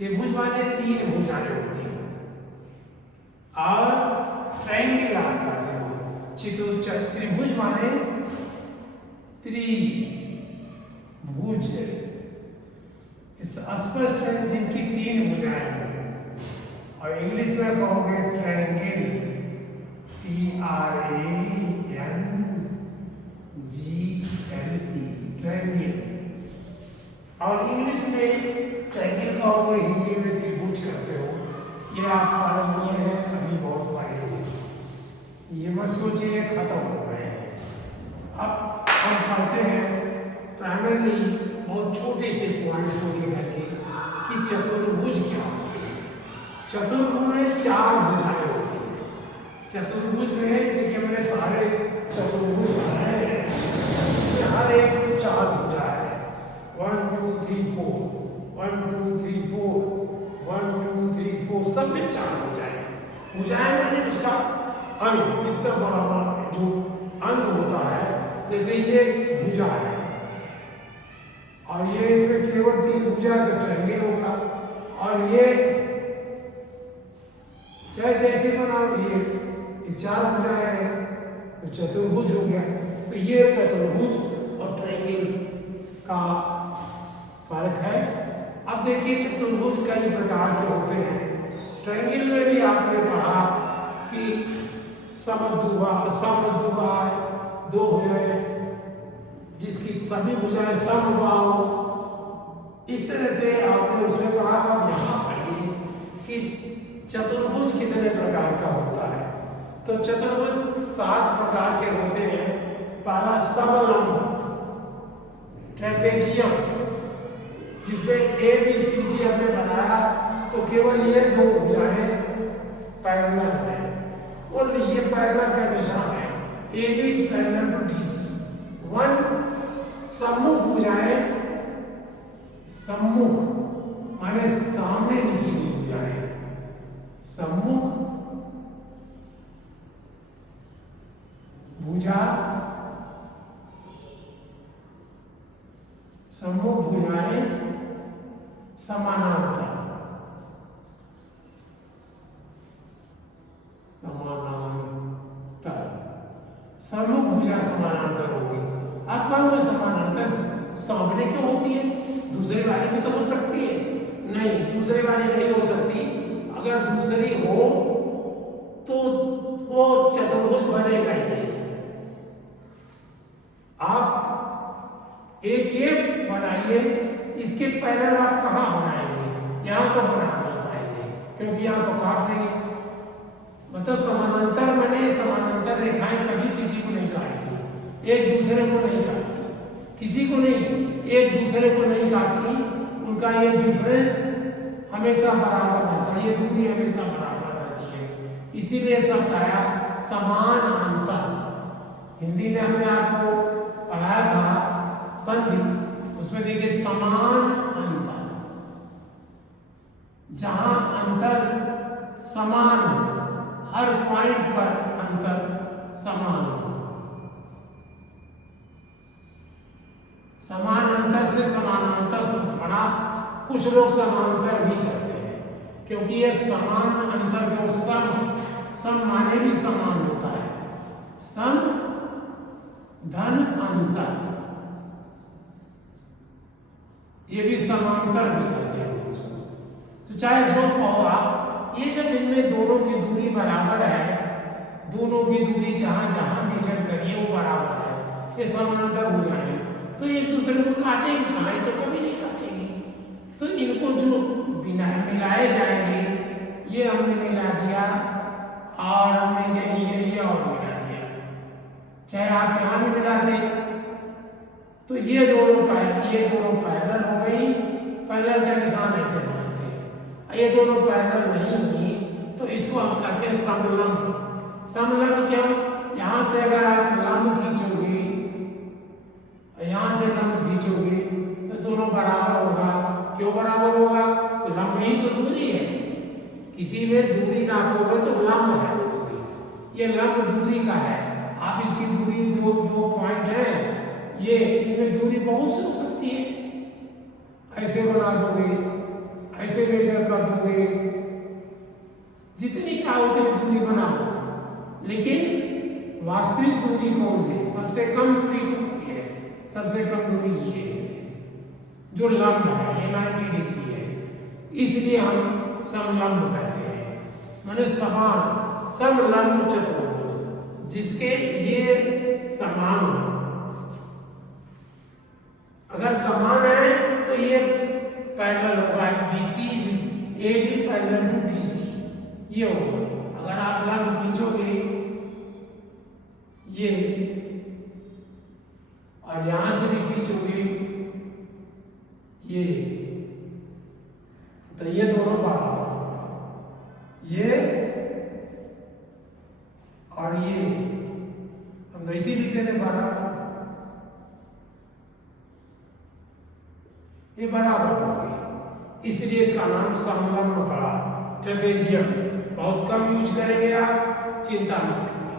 त्रिभुज माने 3 भुजाएं होती हैं और ट्रायंगल आप कहते हो। त्रिभुज माने त्रिभुज, इस स्पष्ट है जिनकी 3 भुजाएं हैं। और इंग्लिश में कहोगे ट्रायंगल, TRANGLE, ट्रायंगल। और इंग्लिश में ट्रायंगल कहोगे, हिंदी में त्रिभुज कहते हो। ये आप पढ़ लिए हैं, अभी बहुत पढ़ेंगे, ये मत सोचिए खत्म हो गए हैं। अब हम पढ़ते हैं प्राइमरली बहुत छोटे से पॉइंट को लेकर के कि चतुर्भुज क्या होती है। चतुर्भुज में 4 भुजाएं होती हैं। चतुर्भुज में देखिए मैंने सारे चतुर्भुज बनाए हैं, हर एक में 4 भुजा है। 1 2 3 4, 1 2 3 4, 1 2 3 4, सब में 4 भुजाएं। भुजाएं मैंने उसका अंग, इतना बड़ा बड़ा जो अंग होता है, जैसे ये भुजा है और ये इसमें केवल 3 भुजा है तो ट्रायंगल होगा। और ये चाहे जैसे बनाओ, ये 4 भुजाएं हैं तो चतुर्भुज हो गया। तो ये चतुर्भुज और ट्रायंगल का फर्क है। अब देखिए चतुर्भुज कई प्रकार के होते हैं। ट्रायंगल में भी आपने पढ़ा कि समद्विबाह 2 भुजाएं जिसकी सभी भुजाएं समबाहु। इस तरह से आपने उसमें पढ़ा। आप यहाँ पढ़िए कि चतुर्भुज कितने प्रकार का होता है। तो चतुर्भुज 7 प्रकार के होते हैं। पहला समलंब, ट्रेपेजियम, जिसमें ABCD हमने बनाया तो केवल ये 2 भुजाएं पैरेलल हैं, और ये पैरेलल का निशान है। AB is parallel to DC। 1 सम्मुख भुजाएं, सम्मुख माने सामने लिखी हुई भुजाएं, सम्मुख भुजा, सम्मुख भुजाएं समानांतर, सम्मुख भुजा समानांतर होगी। आप कहोगे समानांतर सामने क्यों होती है, दूसरे वाली में तो हो सकती है। नहीं, दूसरे वाली नहीं हो सकती। अगर दूसरी हो तो वो चतुर्भुज बनेगा ही नहीं। आप एक ये बनाइए, इसके पैरेलल आप कहाँ बनाएंगे, यहाँ तो बना नहीं पाएंगे क्योंकि यहाँ तो काट देंगे। मतलब समानांतर बने, समानांतर रेखाएं कभी किसी को नहीं काटती, एक दूसरे को नहीं काटती, किसी को नहीं, एक दूसरे को नहीं काटती। उनका ये डिफरेंस हमेशा बराबर रहता है, ये दूरी हमेशा बराबर रहती है। इसीलिए शब्द आया समान अंतर। हिंदी में हमने आपको पढ़ाया था संधि, उसमें देखिए समान अंतर, जहां अंतर समान हो, हर पॉइंट पर अंतर समान हो। समान अंतर से समानांतर से बड़ा, कुछ लोग समांतर भी कहते हैं क्योंकि ये समान अंतर को सम माने भी समान होता है। सम धन अंतर, ये भी समांतर भी कहते हैं उसको। तो चाहे जो कहो आप, ये जब इनमें दोनों की दूरी बराबर है, दोनों की दूरी जहां जहां मेजर करिए वो बराबर है, ये समानांतर हो जाए तो एक दूसरे को काटेंगे कहाँ, तो कभी नहीं काटेंगे। तो इनको जो बिना मिलाए जाएंगे, ये हमने मिला दिया और हमने ये और मिला दिया। चाहे आप यहाँ भी मिला दें तो ये दोनों पैरेलल हो गई, पैरेलल का निशान ऐसे बनाते हैं। ये दोनों पैरेलल नहीं हुई तो इसको हम कहते हैं समलंब। समलंब क्या, यहाँ से अगर आप लंब खींचोगे, यहाँ से लंब खींचोगे तो दोनों बराबर होगा। क्यों बराबर होगा, लंब ही तो दूरी है। किसी में दूरी नापोगे तो लंब है वो दूरी, ये लंब दूरी का है। आप इसकी दूरी दो पॉइंट है, ये इनमें दूरी बहुत सी हो सकती है। ऐसे बना दोगे, ऐसे मेजर वास्तविक दूरी बनाओ, लेकिन वास्तविक दूरी कौन है? सबसे कम दूरी कौन सी है? सबसे कम दूरी ये है जो लंब है, ये 90 डिग्री है, इसलिए हम समलंब कहते हैं। माने समान समलंब चतुर्भुज जिसके ये समान हो। अगर समान है तो ये पैरेलल होगा, BC AB parallel to TC, ये होगा। अगर आप लंब खींचोगे ये और यहां से भी खींचोगे ये, तो ये दोनों बराबर होगा, ये और ये हम वैसे ही लिखते हैं बराबर, ये बराबर हो गई, इसलिए इसका नाम समलंब पड़ा। ट्रेपेजियम बहुत कम यूज करेंगे आप, चिंता मत करिए।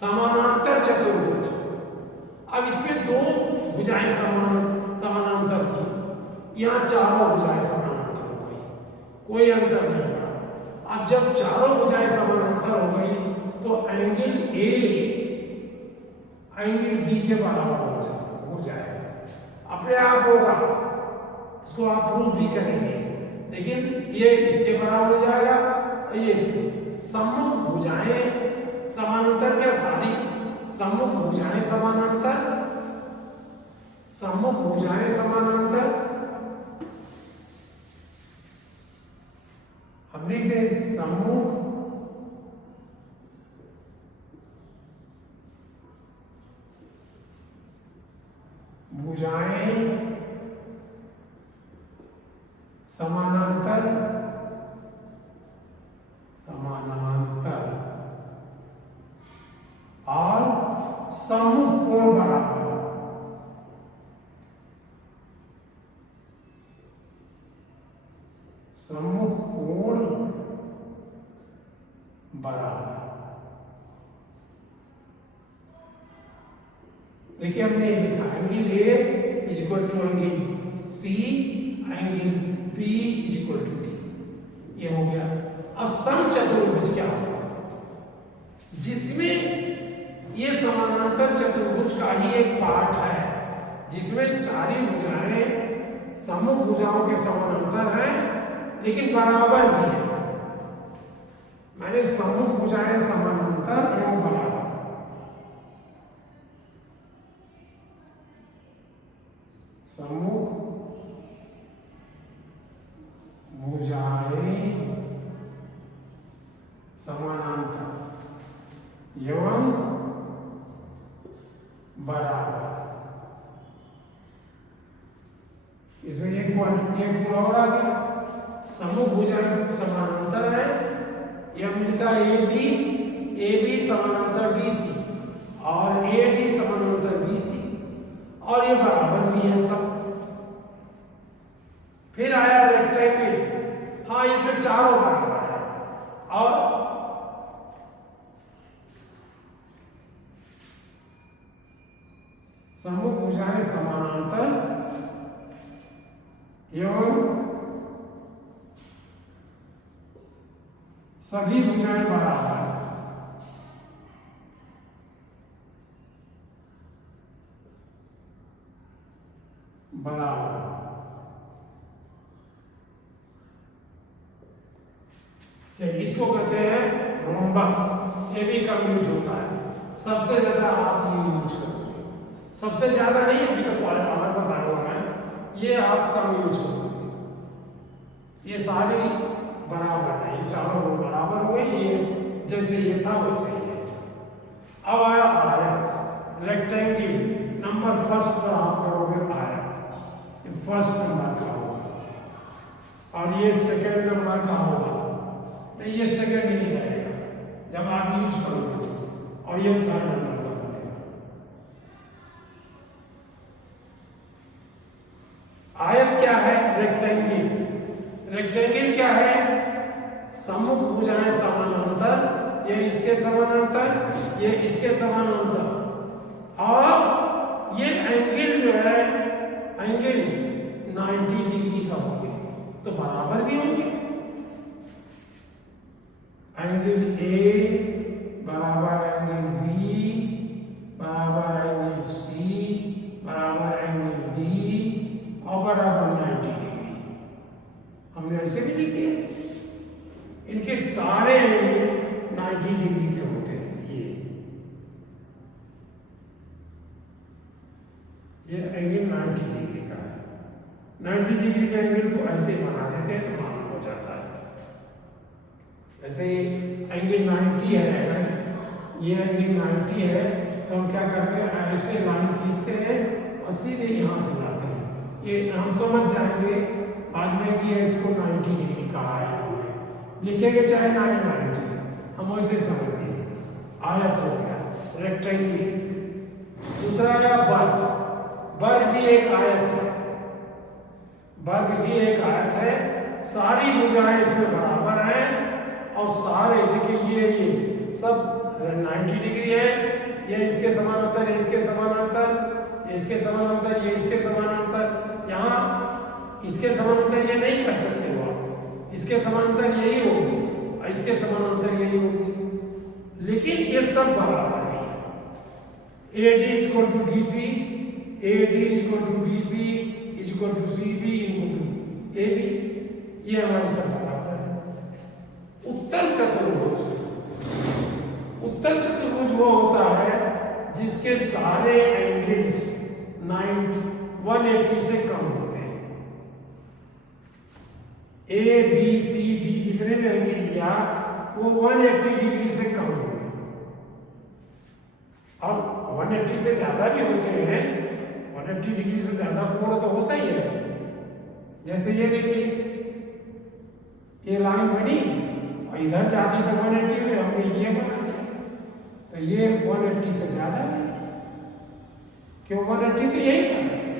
समानांतर चतुर्भुज, अब इसमें दो भुजाएं समानांतर थी, यहाँ चारों भुजाएं समानांतर हो गई, कोई अंतर नहीं पड़ा। अब जब चारों भुजाएं समानांतर हो गई तो एंगल ए एंगल डी के बराबर हो जाएगा, अपने आप होगा। इसको आप प्रूव भी करेंगे, लेकिन ये इसके बराबर हो जाएगा और ये इसके। सम्मुख भुजाएं समानांतर, क्या सारी सम्मुख भुजाएं समानांतर, सम्मुख भुजाएं समानांतर, हम लिखते सम्मुख भुजाएं समानांतर समानांतर और सम्मुख कोण बराबर, सम्मुख कोण बराबर। देखिए हमने ये लिखा, angle A is equal to angle C, angle B is equal to T, ये हो गया। अब समचतुर्भुज क्या होगा? जिसमें ये समानांतर चतुर्भुज का ही एक पार्ट है, जिसमें चार ही भुजाएं सम्मुख भुजाओं के समानांतर हैं लेकिन बराबर भी है। मैंने सम्मुख भुजाएं समानांतर एवं बराबर, सम्मुख भुजाएं समानांतर एवं बराबर, इसमें एक गुण और आ गया। सम्मुख भुजाएं समानांतर है, ये मिलका ए बी समानांतर BC और AD समानांतर BC और ये बराबर भी है सब। फिर आया रेक्टेंगल, हाँ इसमें चारों बराबर है और सम्मुख भुजाएं समानांतर एवं सभी भुजाएं बराबर, बराबर। चलिए इसको कहते हैं रोम्बस, ये भी कम यूज होता है, सबसे ज्यादा आप ये यूज करोगे, सबसे ज्यादा नहीं, अभी तक बाहर बताऊंगा मैं, ये आप कम यूज करोगे। ये सारी बराबर है, ये चारों लोग बराबर हो गए, ये जैसे ये था वैसे ही है। अब आया आयत, रेक्टेंगल, नंबर फर्स्ट पर आप करोगे आयत, ये फर्स्ट नंबर का होगा और ये सेकंड नंबर का होगा, नहीं ये सेकंड ही रहेगा जब आप यूज करोगे तो, और ये थर्ड नंबर का बनेगा। आयत क्या है? रेक्टेंगल। रेक्टेंगल क्या है? सम्मुख भुजाएं समानांतर, ये इसके समानांतर, ये इसके समानांतर, और ये एंगल जो है एंगल 90 डिग्री का होंगे तो बराबर भी होंगे। एंगल एंगल ए बराबर एंगल बी बराबर एंगल सी बराबर एंगल डी और बराबर 90 डिग्री। हमने ऐसे भी लिख दिया। इनके सारे एंगल 90 डिग्री के होते हैं। ये एंगल 90 डिग्री का है। 90 डिग्री के एंगल को ऐसे बना देते हैं तो मालूम हो जाता है। ऐसे एंगल 90 है, अगर ये एंगल 90 है तो हम क्या करते हैं, ऐसे लाइन खींचते हैं और सीधे यहाँ से लाते हैं। ये हम समझ जाएंगे बाद में कि इसको 90 डिग्री कहा है इन्होंने। लिखेंगे चाहे 90, हम वैसे समझेंगे। आयत हो गया, रेक्टेंगल। दूसरा है वर्ग। वर्ग भी एक आयत है। वर्ग भी एक आयत है। सारी भुजाएं इसमें बराबर हैं और सारे देखिए ये सब 90 डिग्री है। ये इसके समानांतर, ये इसके समानांतर, इसके समानांतर, ये इसके समानांतर। यहाँ इसके समानांतर ये नहीं कर सकते हो आप। इसके समानांतर यही होगी और इसके समानांतर यही होगी, लेकिन ये सब बराबर भी है। AD is equal to DC, AD is equal to DC is equal to CB equal to AB। ये हमारे सब बराबर है। उत्तल चतुर्भुज, उत्तल चतुर्भुज वो होता है जिसके सारे एंगल्स 180 से कम होते हैं। A B C D जितने भी एंगल लिया वो 180 डिग्री से कम होंगे। और 180 से ज्यादा भी होते हैं। 180 डिग्री से ज्यादा कोण तो होता ही है। जैसे ये देखिए, ये लाइन बनी और इधर जाती तो 180 हुई, हमने ये बना दिया तो ये 180 से ज्यादा है। क्यों 180? तो यही कर रहे हैं,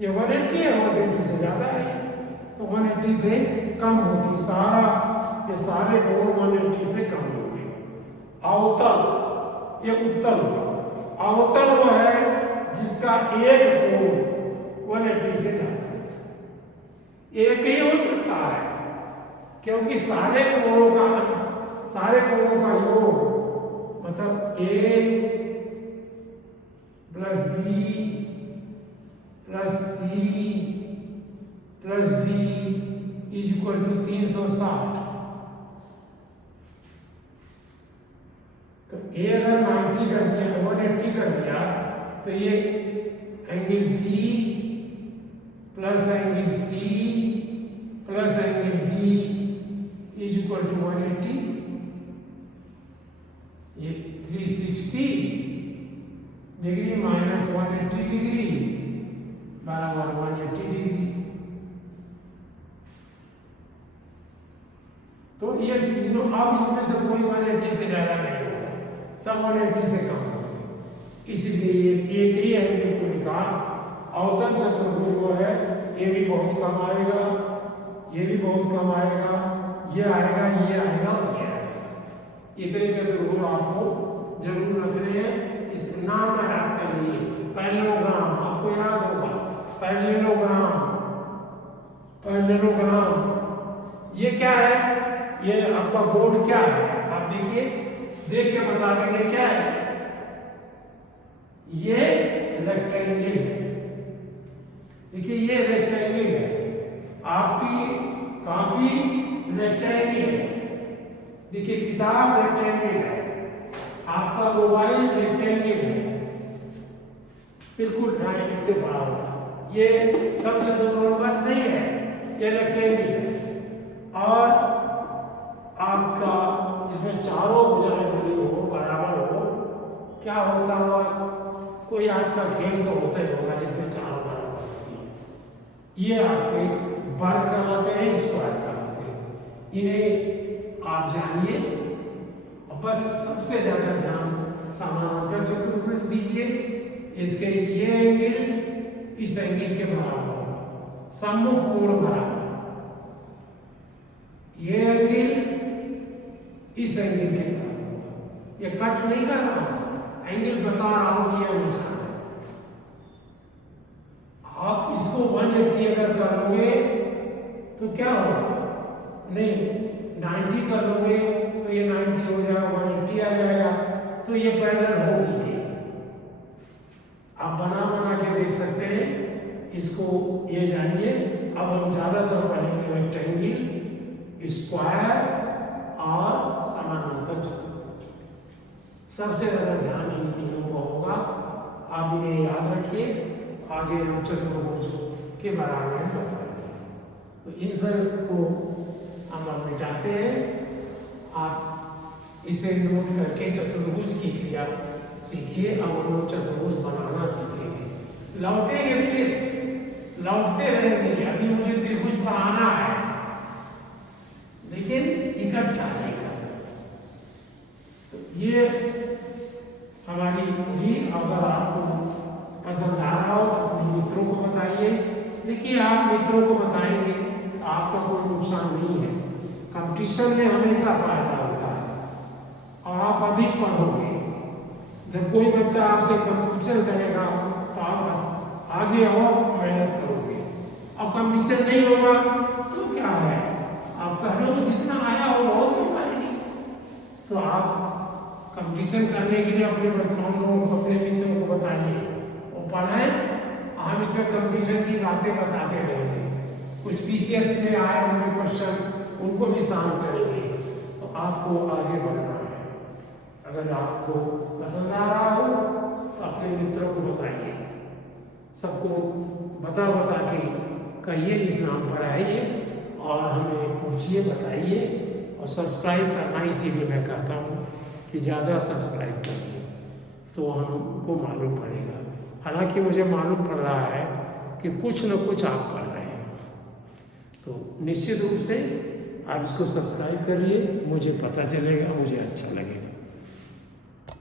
ये 180 है, 180 से ज्यादा है तो 180 से कम होगी। ये सारे कोण 180 से कम होंगे। अवतल, ये उत्तल हुआ। अवतल वो है जिसका एक कोण 180 से ज्यादा है। एक ही हो सकता है क्योंकि सारे कोणों का योग मतलब A plus B plus C plus D is equal to 360। तो A अगर 90 कर दिया, 180 कर दिया तो ये angle B plus angle C plus angle D is equal to 180। ये 360 डिग्री माइनस 180 डिग्री बराबर 180 डिग्री। तो ये तीनों, अब इनमें से कोई 180 से ज्यादा नहीं होगा, सब 180 से कम होंगे। इसलिए एक ही एंगल को निकाल। अवतल चतुर्भुज वो है, ये भी बहुत कम आएगा, ये भी बहुत कम आएगा, ये आएगा, ये आएगा और ये आएगा। इतने चतुर्भुज आपको जरूर रखने हैं। इस नाम में याद कर लीजिए। पैरेललोग्राम आपको याद होगा, पैरेललोग्राम। पैरेललोग्राम ये क्या है? ये आपका बोर्ड क्या है? आप देखिए, देख के बता देंगे क्या है। ये रेक्टेंगल है। देखिए ये रेक्टेंगल है, आपकी कॉपी रेक्टेंगल है। देखिए किताब रेक्टेंगल है, आपका मोबाइल रेक्टेंगल है, बिल्कुल राइट से बड़ा होगा। ये सब चतुर्भुज बस नहीं है, ये रेक्टेंगल है। और आपका जिसमें चारों भुजाएं बनी हो, बराबर हो, क्या होता होगा? कोई आपका खेल तो होता ही होगा जिसमें चारों बराबर होती है। ये आपके वर्ग कहलाते हैं, स्क्वायर कहलाते हैं। इन्हें आप जानिए और बस सबसे ज्यादा ध्यान समानांतर चतुर्भुज दीजिए। इसके ये एंगल इस एंगल के बराबर होगा, सम्मुख कोण बराबर। ये एंगल इस एंगल के बराबर होगा। ये कट नहीं कर रहा हूं, एंगल बता रहा हूं कि यह निशान है। आप इसको 180 अगर कर लोगे तो क्या होगा? नहीं, 90 कर लोगे तो ये 90 हो जाएगा, 180 आ जाएगा, तो ये पैरेलल होगी नहीं। आप बना बना के देख सकते हैं इसको, ये जानिए। अब हम ज़्यादातर पढ़ेंगे रेक्टेंगल, स्क्वायर और समानांतर चतुर्भुज। सबसे ज़्यादा ध्यान इन तीनों को होगा, आप इन्हें याद रखिए। आगे हम चतुर्भुज के बारे में बताएंगे। तो इन सब को हम अब मिटाते हैं। आप इसे नोट करके चतुर्भुज की क्रिया सीखिए। अब हम लोग चतुर्भुज बनाना सीखेंगे, लौटेंगे, फिर लौटते रहेंगे। अभी मुझे त्रिभुज बनाना है, लेकिन इकट्ठा नहीं करना। तो ये हमारी भी, अगर आपको पसंद आ रहा हो तो अपने मित्रों को बताइए। देखिए, आप मित्रों को बताएंगे तो आपका कोई नुकसान नहीं है। कंपटीशन में हमेशा फायदा होता है और आप अधिक पढ़ोगे। जब कोई बच्चा आपसे कंपटीशन करेगा तो आप आगे और मेहनत करोगे। अब कंपटीशन नहीं होगा तो क्या है, आप कह रहे हो जितना आया हो बहुत ही हमारे लिए। तो आप कंपटीशन करने के लिए अपने वर्तमान लोगों को, अपने मित्रों को बताइए और पढ़ाएं। हम इसमें कंपटीशन की बातें बताते रहेंगे। कुछ पीसीएस में आए होंगे क्वेश्चन, उनको भी सॉल्व करेंगे। तो आपको आगे बढ़ना है। अगर आपको पसंद आ रहा हो तो अपने मित्रों को बताइए, सबको बता बता के कहिए इस नाम पर आइए और हमें पूछिए, बताइए। और सब्सक्राइब करना इसीलिए मैं कहता हूँ कि ज़्यादा सब्सक्राइब करिए तो हमको मालूम पड़ेगा। हालांकि मुझे मालूम पड़ रहा है कि कुछ न कुछ आप पढ़ रहे हैं, तो निश्चित रूप से आप इसको सब्सक्राइब करिए। मुझे पता चलेगा, मुझे अच्छा लगेगा।